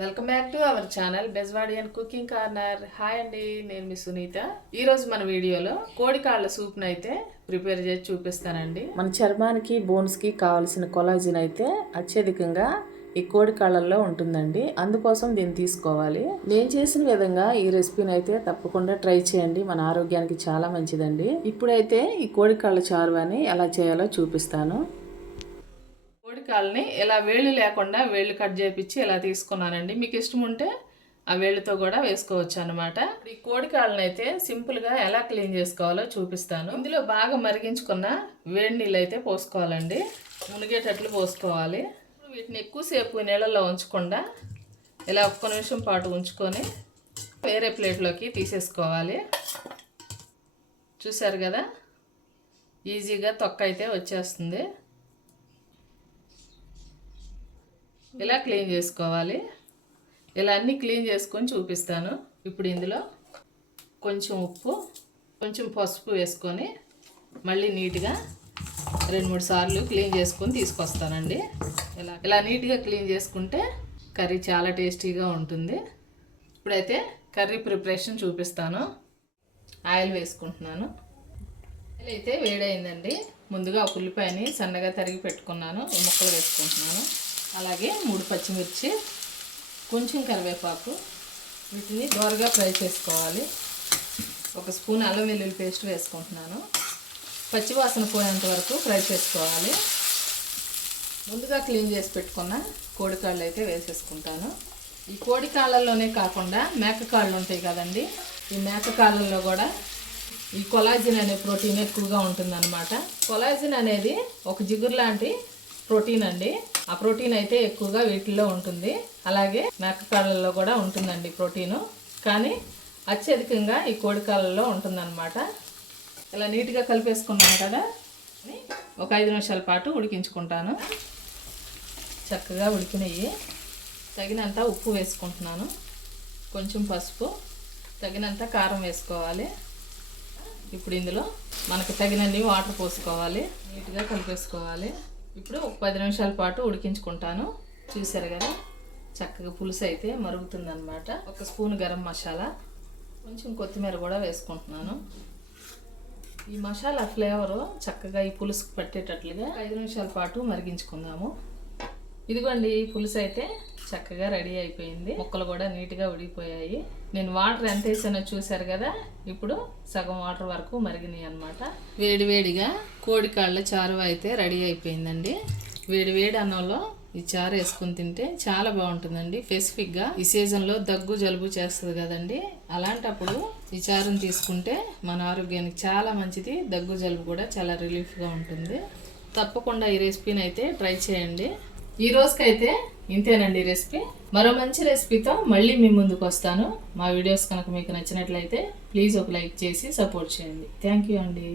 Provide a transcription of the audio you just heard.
Welcome back to our channel Bezwadi and cooking corner. Hi అండి, నేను మీ సునీత. ఈరోజు మన వీడియోలో కోడి కాళ్ళ సూప్ను అయితే ప్రిపేర్ చేసి చూపిస్తానండి. మన చర్మానికి బోన్స్కి కావాల్సిన కొలాజిన్ అయితే అత్యధికంగా ఈ కోడి కాళ్ళల్లో ఉంటుందండి. అందుకోసం దీన్ని తీసుకోవాలి. నేను చేసిన విధంగా ఈ రెసిపీని అయితే తప్పకుండా ట్రై చేయండి. మన ఆరోగ్యానికి చాలా మంచిదండి. ఇప్పుడైతే ఈ కోడి కాళ్ళ చారువాని ఎలా చేయాలో చూపిస్తాను. కోడికాళ్ళని ఇలా వేళ్ళు లేకుండా వేళ్ళు కట్ చేపించి ఇలా తీసుకున్నానండి. మీకు ఇష్టం ఉంటే ఆ వేళ్ళతో కూడా వేసుకోవచ్చు అనమాట. ఈ కోడికాళ్ళని అయితే సింపుల్గా ఎలా క్లీన్ చేసుకోవాలో చూపిస్తాను. ఇందులో బాగా మరిగించుకున్న వేడి నీళ్ళు అయితే పోసుకోవాలండి. మునిగేటట్లు పోసుకోవాలి. వీటిని ఎక్కువసేపు నీళ్ళల్లో ఉంచకుండా ఇలా ఒక్క నిమిషం పాటు ఉంచుకొని వేరే ప్లేట్లోకి తీసేసుకోవాలి. చూసారు కదా, ఈజీగా తొక్క అయితే వచ్చేస్తుంది. ఇలా క్లీన్ చేసుకోవాలి. ఇలా అన్నీ క్లీన్ చేసుకొని చూపిస్తాను. ఇప్పుడు ఇందులో కొంచెం ఉప్పు, కొంచెం పసుపు వేసుకొని మళ్ళీ నీట్గా 2-3 సార్లు క్లీన్ చేసుకొని తీసుకొస్తానండి. ఇలా నీట్గా క్లీన్ చేసుకుంటే కర్రీ చాలా టేస్టీగా ఉంటుంది. ఇప్పుడైతే కర్రీ ప్రిపరేషన్ చూపిస్తాను. ఆయిల్ వేసుకుంటున్నాను. ఆయిల్ అయితే వేడైందండి. ముందుగా ఒక ఉల్లిపాయని సన్నగా తరిగి పెట్టుకున్నాను. ఈ ముక్కలు వేసుకుంటున్నాను. అలాగే 3 పచ్చిమిర్చి, కొంచెం కరివేపాకు, వీటిని దోరగా ఫ్రై చేసుకోవాలి. 1 స్పూన్ అల్లం వెల్లుల్లి పేస్ట్ వేసుకుంటున్నాను. పచ్చివాసన పోయేంత వరకు ఫ్రై చేసుకోవాలి. ముందుగా క్లీన్ చేసి పెట్టుకున్న కోడికాళ్ళు అయితే వేసేసుకుంటాను. ఈ కోడికాళ్ళల్లోనే కాకుండా మేకకాళ్ళు ఉంటాయి కదండి, ఈ మేకకాళ్ళల్లో కూడా ఈ కొలాజిన్ అనే ప్రోటీన్ ఎక్కువగా ఉంటుందన్నమాట. కొలాజిన్ అనేది ఒక జిగురు లాంటి ప్రోటీన్ అండి. ఆ ప్రోటీన్ అయితే ఎక్కువగా వీటిల్లో ఉంటుంది. అలాగే మేకకాళ్ళల్లో కూడా ఉంటుందండి ప్రోటీను, కానీ అత్యధికంగా ఈ కోడికాళ్ళల్లో ఉంటుందన్నమాట. ఇలా నీట్గా కలిపేసుకున్నాను కదా, ఒక 5 నిమిషాల పాటు ఉడికించుకుంటాను. చక్కగా ఉడికినవి. తగినంత ఉప్పు వేసుకుంటున్నాను, కొంచెం పసుపు, తగినంత కారం వేసుకోవాలి. ఇప్పుడు ఇందులో మనకు తగినన్ని వాటర్ పోసుకోవాలి. నీట్గా కలిపేసుకోవాలి. ఇప్పుడు ఒక 10 నిమిషాల పాటు ఉడికించుకుంటాను. చూసారు కదా, చక్కగా పులుసు అయితే మరుగుతుందన్నమాట. 1 స్పూన్ గరం మసాలా, కొంచెం కొత్తిమీర కూడా వేసుకుంటున్నాను. ఈ మసాలా ఫ్లేవరు చక్కగా ఈ పులుసుకు పట్టేటట్లుగా 5 నిమిషాల పాటు మరిగించుకుందాము. ఇదిగోండి, ఈ పులుసు అయితే చక్కగా రెడీ అయిపోయింది. ముక్కలు కూడా నీట్గా ఉడికిపోయాయి. నేను వాటర్ ఎంత వేసానో చూసారు కదా, ఇప్పుడు సగం వాటర్ వరకు మరిగినాయి అనమాట. వేడివేడిగా కోడికాళ్ళ చారు అయితే రెడీ అయిపోయిందండి. వేడి అన్నంలో ఈ చారు వేసుకుని తింటే చాలా బాగుంటుందండి. స్పెసిఫిక్గా ఈ సీజన్లో దగ్గు జలుబు చేస్తుంది కదండి, అలాంటప్పుడు ఈ చారుని తీసుకుంటే మన ఆరోగ్యానికి చాలా మంచిది. దగ్గు జలుబు కూడా చాలా రిలీఫ్గా ఉంటుంది. తప్పకుండా ఈ రెసిపీని అయితే ట్రై చేయండి. ఈ రోజుకైతే ఇంతేనండి రెసిపీ. మరో మంచి రెసిపీతో మళ్ళీ మీ ముందుకు వస్తాను. మా వీడియోస్ కనుక మీకు నచ్చినట్లయితే ప్లీజ్ ఒక లైక్ చేసి సపోర్ట్ చేయండి. థ్యాంక్ యూ అండి.